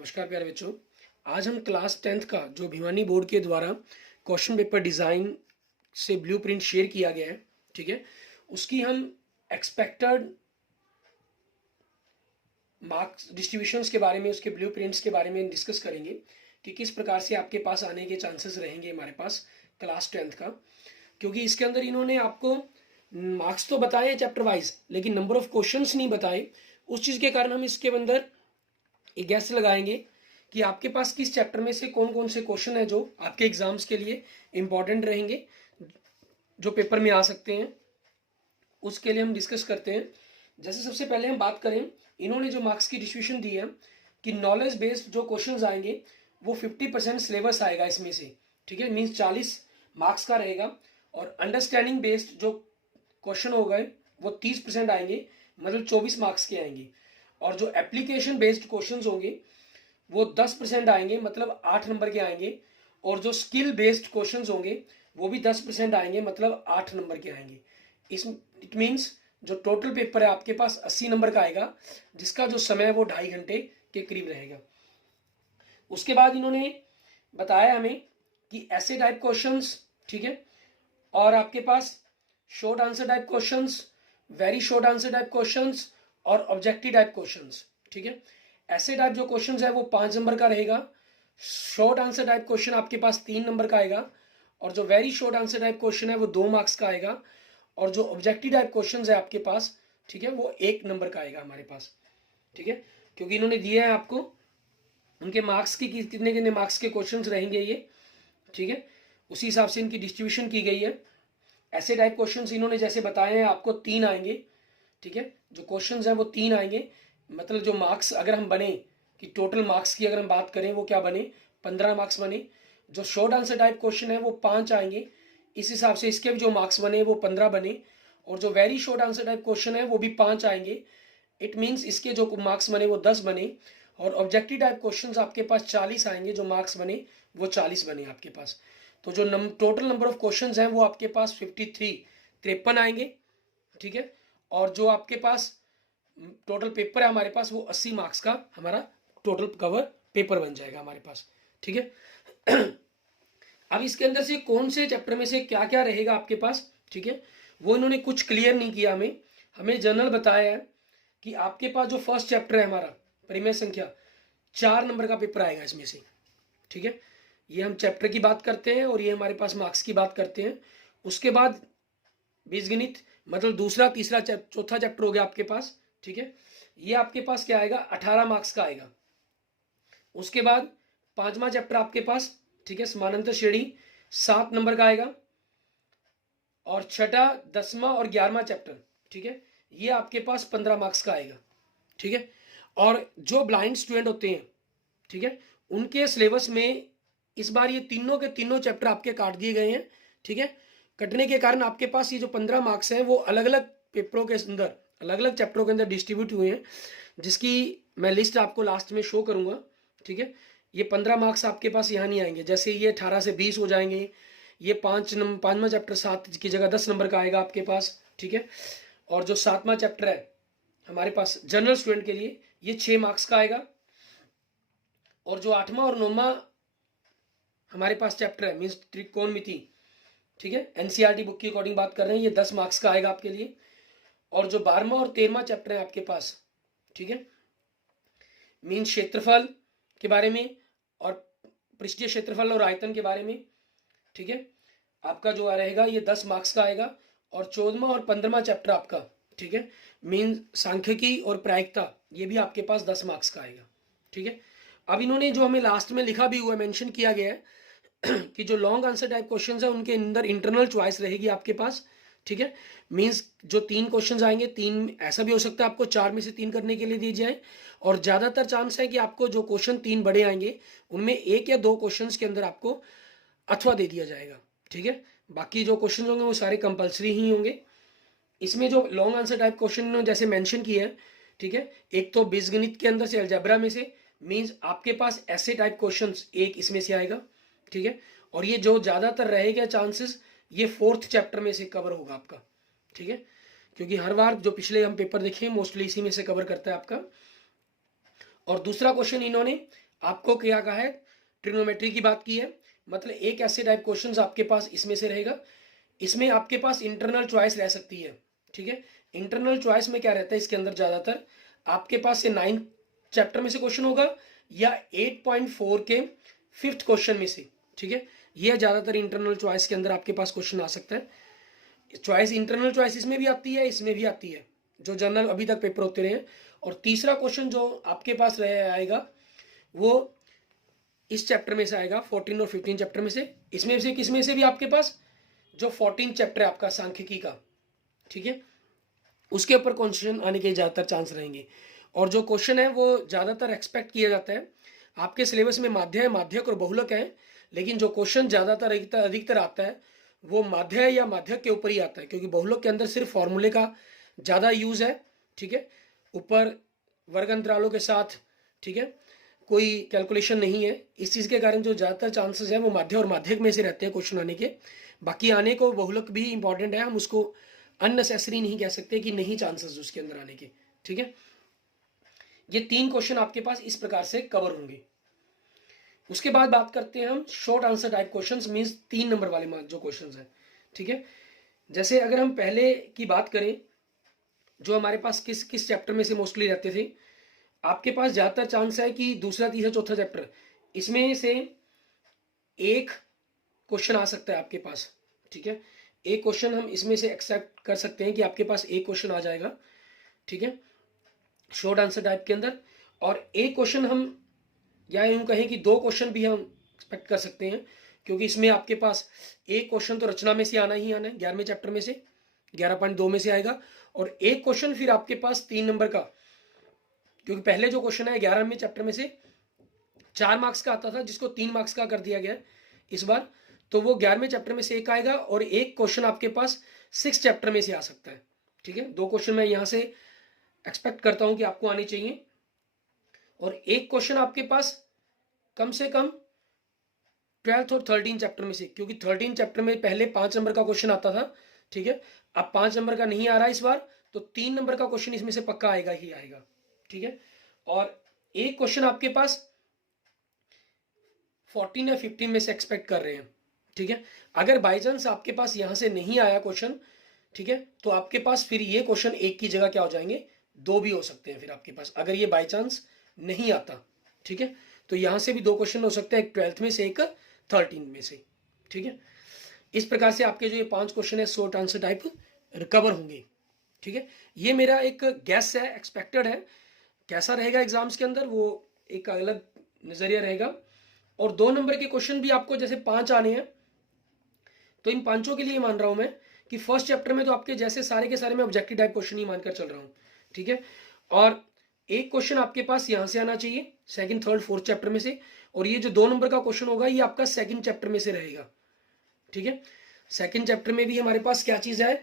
नमस्कार प्यारे बच्चों। आज हम क्लास 10th का जो भिवानी बोर्ड के द्वारा क्वेश्चन पेपर डिज़ाइन से ब्लूप्रिंट शेयर किया गया है, ठीक है, उसकी हम एक्सपेक्टेड मार्क्स डिस्ट्रीब्यूशंस के बारे में, उसके ब्लूप्रिंट्स के बारे में डिस्कस करेंगे कि किस प्रकार से आपके पास आने के चांसेस रहेंगे हमारे पास क्लास 10th का। क्योंकि इसके अंदर इन्होंने आपको मार्क्स तो बताए हैं चैप्टर वाइज, लेकिन नंबर ऑफ क्वेश्चंस नहीं बताए। उस चीज़ के कारण हम इसके अंदर एक गैस लगाएंगे कि आपके पास किस चैप्टर में से कौन कौन से क्वेश्चन है जो आपके एग्जाम्स के लिए इंपॉर्टेंट रहेंगे, जो पेपर में आ सकते हैं। उसके लिए हम डिस्कस करते हैं। जैसे सबसे पहले हम बात करें, इन्होंने जो मार्क्स की डिस्ट्रीब्यूशन दी है कि नॉलेज बेस्ड जो क्वेश्चन आएंगे वो 50% सिलेबस आएगा इसमें से, ठीक है, मीन्स 40 मार्क्स का रहेगा। और अंडरस्टैंडिंग बेस्ड जो क्वेश्चन हो गए वो 30% आएंगे, मतलब 24 मार्क्स के आएंगे। और जो एप्लीकेशन बेस्ड क्वेश्चंस होंगे वो 10% आएंगे, मतलब 8 नंबर के आएंगे। और जो स्किल बेस्ड क्वेश्चंस होंगे वो भी 10% आएंगे, मतलब 8 नंबर के आएंगे। इट मीन्स जो टोटल पेपर है आपके पास 80 नंबर का आएगा, जिसका जो समय है वो 2.5 घंटे के करीब रहेगा। उसके बाद इन्होंने बताया हमें कि ऐसे टाइप क्वेश्चंस, ठीक है, और आपके पास short answer type questions, very short answer type questions और ऑब्जेक्टिव टाइप क्वेश्चंस, ठीक है। ऐसे टाइप जो क्वेश्चंस है वो 5 नंबर का रहेगा। शॉर्ट आंसर टाइप क्वेश्चन आपके पास 3 नंबर का आएगा। और जो very short answer type question है वो 2 मार्क्स का आएगा। और जो ऑब्जेक्टिव टाइप क्वेश्चन है आपके पास, ठीक है, वो 1 नंबर का आएगा हमारे पास, ठीक है। क्योंकि इन्होंने दिया है आपको उनके मार्क्स की कितने कितने मार्क्स के क्वेश्चंस रहेंगे ये, ठीक है, उसी हिसाब से इनकी डिस्ट्रीब्यूशन की गई है। ऐसे टाइप क्वेश्चंस इन्होंने जैसे बताए हैं आपको 3 आएंगे, ठीक है, जो क्वेश्चंस हैं वो 3 आएंगे। मतलब जो मार्क्स अगर हम बने कि टोटल मार्क्स की अगर हम बात करें वो क्या बने, 15 मार्क्स बने। जो शॉर्ट आंसर टाइप क्वेश्चन है वो 5 आएंगे, इस हिसाब से इसके भी जो मार्क्स बने वो 15 बने। और जो very short answer type question है वो भी 5 आएंगे। इट मीन्स इसके जो मार्क्स बने वो 10 बने। और ऑब्जेक्टिव टाइप क्वेश्चंस आपके पास 40 आएंगे, जो मार्क्स बने वो 40 बने आपके पास। तो जो टोटल नंबर ऑफ क्वेश्चंस हैं वो आपके पास 53 आएंगे, ठीक है। और जो आपके पास टोटल पेपर है हमारे पास वो 80 मार्क्स का हमारा टोटल कवर पेपर बन जाएगा हमारे पास, ठीक है। अब इसके अंदर से कौन से चैप्टर में से क्या क्या रहेगा आपके पास, ठीक है, वो इन्होंने कुछ क्लियर नहीं किया। हमें जनरल बताया है कि आपके पास जो फर्स्ट चैप्टर है हमारा परिमेय संख्या, 4 नंबर का पेपर आएगा इसमें से, ठीक है। ये हम चैप्टर की बात करते हैं और ये हमारे पास मार्क्स की बात करते हैं। उसके बाद बीजगणित, मतलब दूसरा तीसरा चौथा चैप्टर हो गया आपके पास, ठीक है। ये आपके पास क्या आएगा, 18 मार्क्स का आएगा। उसके बाद 5वां चैप्टर आपके पास, ठीक है, समानांतर श्रेणी, 7 नंबर का आएगा। और छठा, 10वां और 11वां चैप्टर, ठीक है, ये आपके पास 15 मार्क्स का आएगा, ठीक है। और जो ब्लाइंड स्टूडेंट होते हैं, ठीक है, उनके सिलेबस में इस बार ये तीनों के तीनों चैप्टर आपके काट दिए गए हैं, ठीक है। कटने के कारण आपके पास ये जो 15 मार्क्स हैं वो अलग अलग पेपरों के अंदर, अलग अलग चैप्टरों के अंदर डिस्ट्रीब्यूट हुए हैं, जिसकी मैं लिस्ट आपको लास्ट में शो करूंगा, ठीक है। ये 15 मार्क्स आपके पास यहाँ नहीं आएंगे, जैसे ये 18 से 20 हो जाएंगे। ये 5वां चैप्टर 7 की जगह 10 नंबर का आएगा आपके पास, ठीक है। और जो 7वां चैप्टर है हमारे पास जनरल स्टूडेंट के लिए, ये 6 मार्क्स का आएगा। और जो 8वां और 9वां हमारे पास चैप्टर है मीन्स त्रिकोणमिति, ठीक है, एनसीईआरटी बुक की अकॉर्डिंग बात कर रहे हैं, ये 10 मार्क्स का आएगा आपके लिए। और जो 12वां और 13वां चैप्टर है आपके पास, ठीक है, मीन क्षेत्रफल के बारे में और पृष्ठीय क्षेत्रफल और आयतन के बारे में, ठीक है, आपका जो रहेगा ये 10 मार्क्स का आएगा। और 14वां और 15वां चैप्टर आपका, ठीक है, मीन सांख्यिकी और प्रायिकता, ये भी आपके पास 10 मार्क्स का आएगा, ठीक है। अब इन्होंने जो हमें लास्ट में लिखा भी हुआ है, मेंशन किया गया है कि जो लॉन्ग आंसर टाइप क्वेश्चंस है उनके अंदर इंटरनल चॉइस रहेगी आपके पास, ठीक है। मींस जो 3 क्वेश्चंस आएंगे, 3 ऐसा भी हो सकता है आपको 4 में से 3 करने के लिए दिए जाए। और ज़्यादातर चांस है कि आपको जो क्वेश्चन 3 बड़े आएंगे उनमें 1 या 2 क्वेश्चंस के अंदर आपको अथवा दे दिया जाएगा, ठीक है। बाकी जो क्वेश्चन होंगे वो सारे कंपल्सरी ही होंगे। इसमें जो लॉन्ग आंसर टाइप क्वेश्चन जैसे मेंशन किया है, ठीक है, एक तो बीजगणित के अंदर से अलजेब्रा में से, मींस आपके पास ऐसे टाइप क्वेश्चंस एक इसमें से आएगा, ठीक है। और ये जो ज़्यादातर रहेगा चांसेस, ये 4th चैप्टर में से कवर होगा आपका, ठीक है, क्योंकि हर बार जो पिछले हम पेपर देखे मोस्टली इसी में से कवर करता है आपका। और दूसरा क्वेश्चन इन्होंने आपको क्या कहा है, ट्रिग्नोमेट्री की बात की है, मतलब एक ऐसे टाइप क्वेश्चंस आपके पास इसमें से रहेगा। इसमें आपके पास इंटरनल चॉइस रह सकती है, ठीक है। इंटरनल चॉइस में क्या रहता है इसके अंदर, ज़्यादातर आपके पास से 9 चैप्टर में से क्वेश्चन होगा या 8.4 के 5th क्वेश्चन में से, ठीक है। ये ज़्यादातर इंटरनल चॉइस के अंदर आपके पास क्वेश्चन आ सकता है। चॉइस, इंटरनल चॉइस इसमें भी आती है, इसमें भी आती है, जो जनरल अभी तक पेपर होते रहे हैं। और तीसरा क्वेश्चन जो आपके पास रहे आएगा वो इस चैप्टर में से आएगा, 14 और 15 चैप्टर में से। इसमें से किसमें से भी आपके पास जो 14 चैप्टर है आपका सांख्यिकी का, ठीक है, उसके ऊपर क्वेश्चन आने के ज़्यादातर चांस रहेंगे। और जो क्वेश्चन है वो ज़्यादातर एक्सपेक्ट किया जाता है, आपके सिलेबस में माध्य है, माध्यक और बहुलक है, लेकिन जो क्वेश्चन ज़्यादातर अधिकतर आता है वो माध्य या माध्यक के ऊपर ही आता है, क्योंकि बहुलक के अंदर सिर्फ फॉर्मूले का ज़्यादा यूज़ है, ठीक है, ऊपर वर्ग अंतरालों के साथ, ठीक है, कोई कैलकुलेशन नहीं है। इस चीज़ के कारण जो ज़्यादातर चांसेस हैं वो माध्य और माध्यक में से रहते हैं क्वेश्चन आने के। बाकी आने को बहुलक भी इंपॉर्टेंट है, हम उसको अननेसेसरी नहीं कह सकते कि नहीं चांसेस उसके अंदर आने के, ठीक है। ये 3 क्वेश्चन आपके पास इस प्रकार से कवर होंगे। उसके बाद बात करते हैं हम short answer type questions, means 3 number वाले जो क्वेश्चंस हैं, ठीक है। जैसे अगर हम पहले की बात करें, जो हमारे पास किस किस चैप्टर में से मोस्टली रहते थे, आपके पास ज़्यादातर चांस है कि दूसरा, तीसरा, चौथा चैप्टर, इसमें से एक क्वेश्चन आ सकता है आपके पास, ठीक है। एक क्वेश्चन हम इसमें से एक्सेप्ट कर सकते हैं कि आपके पास एक क्वेश्चन आ जाएगा, ठीक है, शॉर्ट आंसर टाइप के अंदर। और एक क्वेश्चन हम, या यूं कहें कि 2 क्वेश्चन भी हम एक्सपेक्ट कर सकते हैं, क्योंकि इसमें आपके पास एक क्वेश्चन तो रचना में से आना ही आना है, 11वें चैप्टर में से 11.2 में से आएगा, और एक क्वेश्चन फिर आपके पास 3 नंबर का, क्योंकि पहले जो क्वेश्चन है 11वें चैप्टर में से 4 मार्क्स का आता था, जिसको 3 मार्क्स का कर दिया गया इस बार, तो वो 11वें चैप्टर में से एक आएगा, और एक क्वेश्चन आपके पास 6 चैप्टर में से आ सकता है, ठीक है। 2 क्वेश्चन मैं यहाँ से एक्सपेक्ट करता हूँ कि आपको आने चाहिए, और एक क्वेश्चन आपके पास कम से कम 12th और 13 चैप्टर में से, क्योंकि 13 चैप्टर में पहले 5 नंबर का क्वेश्चन आता था, ठीक है, अब 5 नंबर का नहीं आ रहा इस बार, तो 3 नंबर का क्वेश्चन इसमें से पक्का आएगा ही आएगा, ठीक है। और एक क्वेश्चन आपके पास 14 या 15 में से एक्सपेक्ट कर रहे हैं, ठीक है। अगर बाई चांस आपके पास यहां से नहीं आया क्वेश्चन, ठीक है, तो आपके पास फिर ये क्वेश्चन एक की जगह क्या हो जाएंगे, 2 भी हो सकते हैं फिर आपके पास, अगर ये बाई चांस नहीं आता, ठीक है। तो यहां से भी 2 क्वेश्चन हो सकते हैं, एक 12th में से, एक 13 में से, ठीक है। इस प्रकार से आपके जो ये 5 क्वेश्चन है शॉर्ट आंसर टाइप रिकवर होंगे, ठीक है। ये मेरा एक गैस है, एक्सपेक्टेड है, कैसा रहेगा एग्जाम्स के अंदर वो एक अलग नजरिया रहेगा। और 2 नंबर के क्वेश्चन भी आपको जैसे 5 आने हैं, तो इन 5 के लिए मान रहा हूं मैं कि फर्स्ट चैप्टर में तो आपके जैसे सारे के सारे मैं ऑब्जेक्टिव टाइप क्वेश्चन ही मानकर चल रहा हूं, ठीक है। और एक क्वेश्चन आपके पास यहां से आना चाहिए, सेकंड, थर्ड, फोर्थ चैप्टर में से, और ये जो 2 नंबर का क्वेश्चन होगा ये आपका सेकंड चैप्टर में से रहेगा, ठीक है। सेकंड चैप्टर में भी हमारे पास क्या चीज है,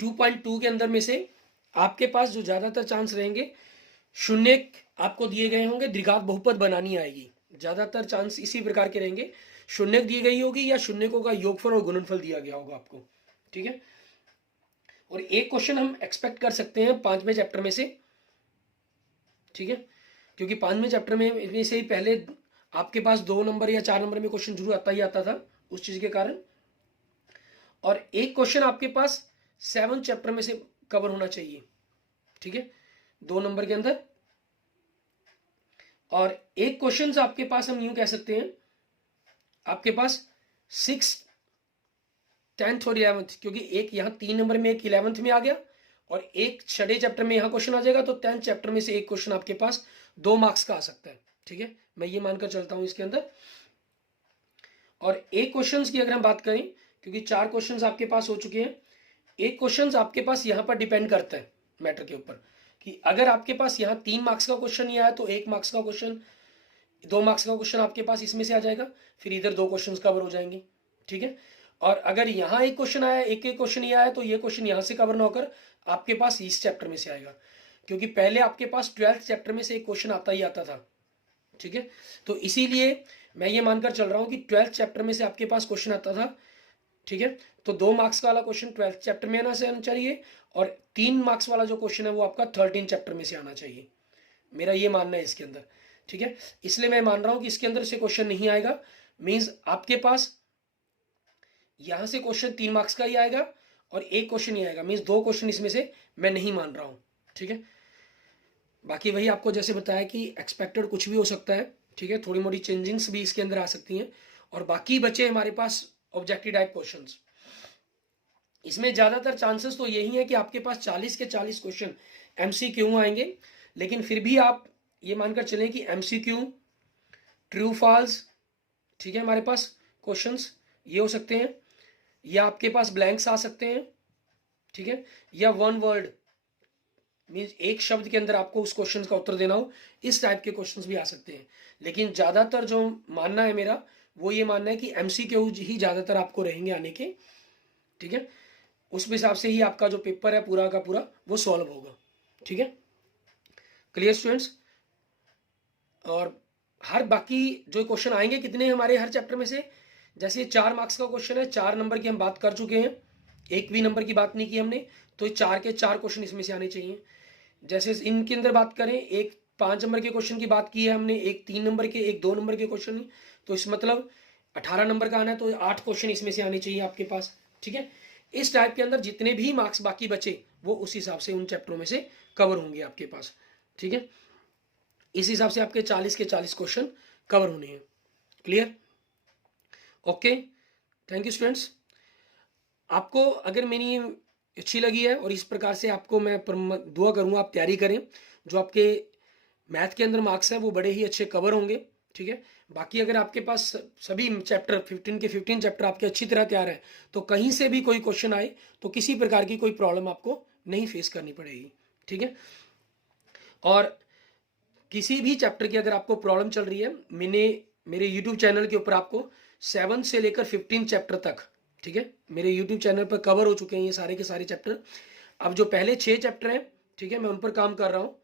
2.2 के अंदर में से आपके पास जो ज्यादातर चांस रहेंगे, शून्य आपको दिए गए होंगे, द्विघात बहुपद बनानी आएगी, ज्यादातर चांस इसी प्रकार के रहेंगे, शून्य दी गई होगी या शून्यकों का योगफल और गुणनफल दिया गया होगा आपको, ठीक है। और एक क्वेश्चन हम एक्सपेक्ट कर सकते हैं 5वें चैप्टर में से, ठीक है, क्योंकि 5वें चैप्टर में से ही पहले आपके पास 2 नंबर या 4 नंबर में क्वेश्चन जरूर आता ही आता था उस चीज के कारण। और एक क्वेश्चन आपके पास 7 चैप्टर में से कवर होना चाहिए, ठीक है, 2 नंबर के अंदर। और एक क्वेश्चन आपके पास हम यूं कह सकते हैं आपके पास 6, 10th और 11th, क्योंकि एक यहाँ 3 नंबर में, एक 11th में आ गया, और एक 6ठे चैप्टर में यहाँ क्वेश्चन आ जाएगा, तो 10th चैप्टर में से एक क्वेश्चन आपके पास 2 मार्क्स का आ सकता है, ठीक है, मैं ये मानकर चलता हूं इसके अंदर। और एक क्वेश्चन की अगर हम बात करें, क्योंकि 4 क्वेश्चन आपके पास हो चुके हैं, एक क्वेश्चन आपके पास यहाँ पर डिपेंड करता है मैटर के ऊपर, कि अगर आपके पास यहाँ 3 मार्क्स का क्वेश्चन ही आया तो 1 मार्क्स का क्वेश्चन, 2 मार्क्स का क्वेश्चन आपके पास इसमें से आ जाएगा, फिर इधर 2 क्वेश्चन कवर हो जाएंगे, ठीक है। और अगर यहाँ एक क्वेश्चन आया, एक क्वेश्चन ही आया, तो ये क्वेश्चन यहाँ से कवर ना होकर आपके पास इस चैप्टर में से आएगा, क्योंकि पहले आपके पास 12th चैप्टर में से एक क्वेश्चन आता ही आता था, ठीक है। तो इसीलिए मैं ये मानकर चल रहा हूँ कि 12th चैप्टर में से आपके पास क्वेश्चन आता था, ठीक है। तो 2 मार्क्स वाला क्वेश्चन 12th चैप्टर में आना चाहिए, और 3 मार्क्स वाला जो क्वेश्चन है वो आपका 13 चैप्टर में से आना चाहिए, मेरा ये मानना है इसके अंदर, ठीक है, इसलिए मैं मान रहा हूं कि इसके अंदर से क्वेश्चन नहीं आएगा। मीन्स आपके पास यहां से क्वेश्चन 3 मार्क्स का ही आएगा और एक क्वेश्चन ही आएगा, मीन्स 2 क्वेश्चन इसमें से मैं नहीं मान रहा हूं। ठीक है, बाकी वही आपको जैसे बताया कि एक्सपेक्टेड कुछ भी हो सकता है। ठीक है, थोड़ी मोड़ी चेंजिंग्स भी इसके अंदर आ सकती हैं। और बाकी बचे हमारे पास ऑब्जेक्टिव टाइप क्वेश्चंस। इसमें ज्यादातर चांसेस तो यही है कि आपके पास 40 के 40 क्वेश्चन एमसीक्यू आएंगे, लेकिन फिर भी आप ये मानकर चलें कि एमसीक्यू, ट्रू फॉल्स, ठीक है, हमारे पास क्वेश्चंस ये हो सकते हैं, या आपके पास ब्लैंक्स आ सकते हैं। ठीक है, या वन वर्ड मीन्स एक शब्द के अंदर आपको उस क्वेश्चन का उत्तर देना हो, इस टाइप के क्वेश्चंस भी आ सकते हैं। लेकिन ज्यादातर जो मानना है मेरा, वो ये मानना है कि एमसीक्यू ही ज्यादातर आपको रहेंगे आने के। ठीक है, उस हिसाब से ही आपका जो पेपर है पूरा का पूरा वो सॉल्व होगा। ठीक है, क्लियर स्टूडेंट्स। और हर बाकी जो क्वेश्चन आएंगे कितने हमारे हर चैप्टर में से, जैसे 4 मार्क्स का क्वेश्चन है, 4 नंबर की हम बात कर चुके हैं, एक भी नंबर की बात नहीं की हमने, तो 4 के 4 क्वेश्चन इसमें से आने चाहिए। जैसे इनके अंदर बात करें, एक 5 नंबर के क्वेश्चन की बात की है हमने, एक 3 नंबर के, एक 2 नंबर के क्वेश्चन, तो इस मतलब 18 नंबर का आना है, तो 8 क्वेश्चन इसमें से आने चाहिए आपके पास। ठीक है, इस टाइप के अंदर जितने भी मार्क्स बाकी बचे वो उस हिसाब से उन चैप्टरों में से कवर होंगे आपके पास। ठीक है, इस हिसाब से आपके 40 के 40 क्वेश्चन कवर होने हैं। Clear, okay, thank you students. आपको अगर मेरी अच्छी लगी है और इस प्रकार से आपको मैं दुआ करूंगा आप तैयारी करें, जो आपके मैथ के अंदर मार्क्स हैं वो बड़े ही अच्छे कवर होंगे। ठीक है, बाकी अगर आपके पास सभी चैप्टर 15 के 15 चैप्टर आपके अच्छी तरह तैयार है, तो कहीं से भी कोई क्वेश्चन आए तो किसी प्रकार की कोई प्रॉब्लम आपको नहीं फेस करनी पड़ेगी। ठीक है, और किसी भी चैप्टर की अगर आपको प्रॉब्लम चल रही है, मैंने मेरे यूट्यूब चैनल के ऊपर आपको 7 से लेकर 15 चैप्टर तक, ठीक है, मेरे यूट्यूब चैनल पर कवर हो चुके हैं ये सारे के सारे चैप्टर। अब जो पहले 6 चैप्टर हैं, ठीक है, मैं उन पर काम कर रहा हूँ,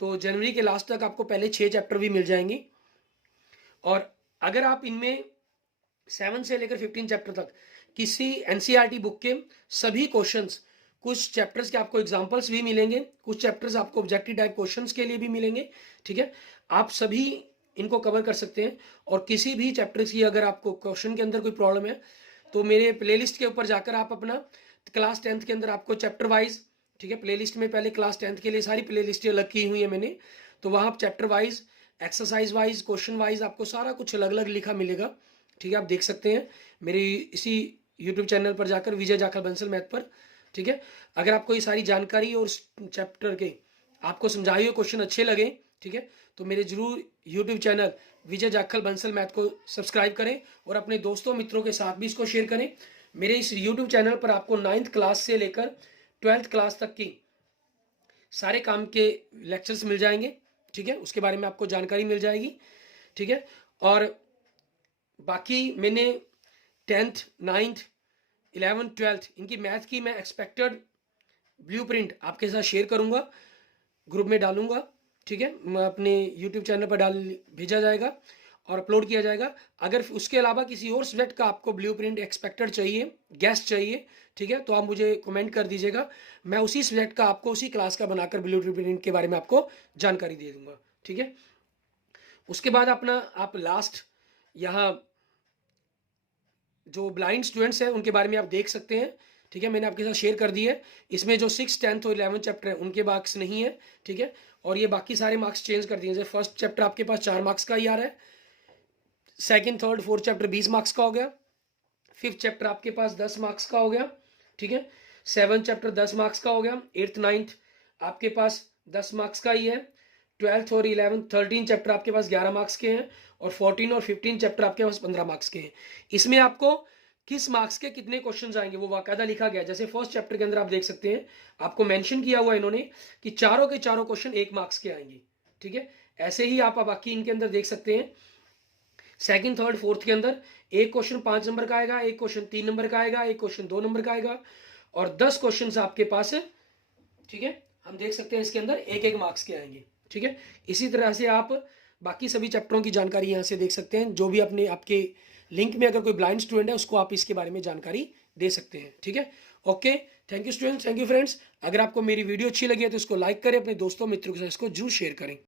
तो जनवरी के लास्ट तक आपको पहले 6 चैप्टर भी मिल जाएंगे। और अगर आप इनमें 7 से लेकर 15 चैप्टर तक किसी एनसीईआरटी बुक के सभी क्वेश्चंस, कुछ चैप्टर्स के आपको एग्जांपल्स भी मिलेंगे, कुछ चैप्टर्स आपको ऑब्जेक्टिव टाइप क्वेश्चंस के लिए भी मिलेंगे। ठीक है, आप सभी इनको कवर कर सकते हैं। और किसी भी चैप्टर्स की अगर आपको क्वेश्चन के अंदर कोई प्रॉब्लम है, तो मेरे प्लेलिस्ट के ऊपर जाकर आप अपना क्लास 10th के अंदर आपको चैप्टर वाइज, ठीक है, प्लेलिस्ट में पहले क्लास 10th के लिए सारी प्लेलिस्ट अलग की हुई है मैंने, तो वहाँ आप chapter wise, exercise wise, question wise आपको सारा कुछ अलग अलग लिखा मिलेगा। ठीक है, आप देख सकते हैं मेरे इसी यूट्यूब चैनल पर जाकर, विजय जाखल बंसल मैथ पर। ठीक है, अगर आपको ये सारी जानकारी और चैप्टर के आपको समझाए हुए क्वेश्चन अच्छे लगे, ठीक है, तो मेरे जरूर यूट्यूब चैनल विजय जाखल बंसल मैथ को सब्सक्राइब करें और अपने दोस्तों मित्रों के साथ भी इसको शेयर करें। मेरे इस यूट्यूब चैनल पर आपको 9th क्लास से लेकर 12th क्लास तक की सारे काम के लेक्चर्स मिल जाएंगे। ठीक है, उसके बारे में आपको जानकारी मिल जाएगी। ठीक है, और बाकी मैंने 10th, 9th, 11th, 12th इनकी मैथ की मैं एक्सपेक्टेड ब्लूप्रिंट आपके साथ शेयर करूंगा, ग्रुप में डालूंगा। ठीक है, मैं अपने यूट्यूब चैनल पर भेजा जाएगा और अपलोड किया जाएगा। अगर उसके अलावा किसी और सब्जेक्ट का आपको ब्लूप्रिंट एक्सपेक्टेड चाहिए, गेस्ट चाहिए, ठीक है, तो आप मुझे कमेंट कर दीजिएगा, मैं उसी सब्जेक्ट का आपको उसी क्लास का बनाकर ब्लूप्रिंट के बारे में आपको जानकारी दे दूंगा। ठीक है, उसके बाद अपना आप लास्ट यहाँ जो ब्लाइंड स्टूडेंट्स हैं उनके बारे में आप देख सकते हैं। ठीक है, मैंने आपके साथ शेयर कर दी है। इसमें जो 6th, 10th और 11th चैप्टर है उनके मार्क्स नहीं है। ठीक है, और ये बाकी सारे मार्क्स चेंज कर दिए। जैसे फर्स्ट चैप्टर आपके पास 4 मार्क्स का ही आ रहा है, 2nd, 3rd, 4th chapter 20 marks का हो गया, 5th चैप्टर आपके पास 10 मार्क्स का हो गया। ठीक है, 7th चैप्टर 10 मार्क्स का हो गया, 8th, 9th आपके पास 10 मार्क्स का ही है, 12th और 11th, 13 चैप्टर आपके पास 11 मार्क्स के हैं, और 14 और 15 चैप्टर आपके पास 15 मार्क्स के हैं। इसमें आपको किस मार्क्स के कितने क्वेश्चंस आएंगे वो बाकायदा लिखा गया। जैसे फर्स्ट चैप्टर के अंदर आप देख सकते हैं, आपको मेंशन किया हुआ इन्होंने कि चारों के चारों क्वेश्चन 1 मार्क्स के आएंगे। ठीक है, ऐसे ही आप बाकी इनके अंदर देख सकते हैं, 2nd, 3rd, 4th के अंदर एक क्वेश्चन 5 नंबर का आएगा, एक क्वेश्चन 3 नंबर का आएगा, एक क्वेश्चन 2 नंबर का आएगा, और 10 क्वेश्चन आपके पास है। ठीक है, हम देख सकते हैं इसके अंदर 1-1 मार्क्स के आएंगे। ठीक है, इसी तरह से आप बाकी सभी चैप्टरों की जानकारी यहाँ से देख सकते हैं। जो भी अपने आपके लिंक में अगर कोई ब्लाइंड स्टूडेंट है उसको आप इसके बारे में जानकारी दे सकते हैं। ठीक है, okay, thank you students, thank you friends. अगर आपको मेरी वीडियो अच्छी लगी है तो इसको लाइक करें, अपने दोस्तों मित्रों के साथ इसको जरूर शेयर करें।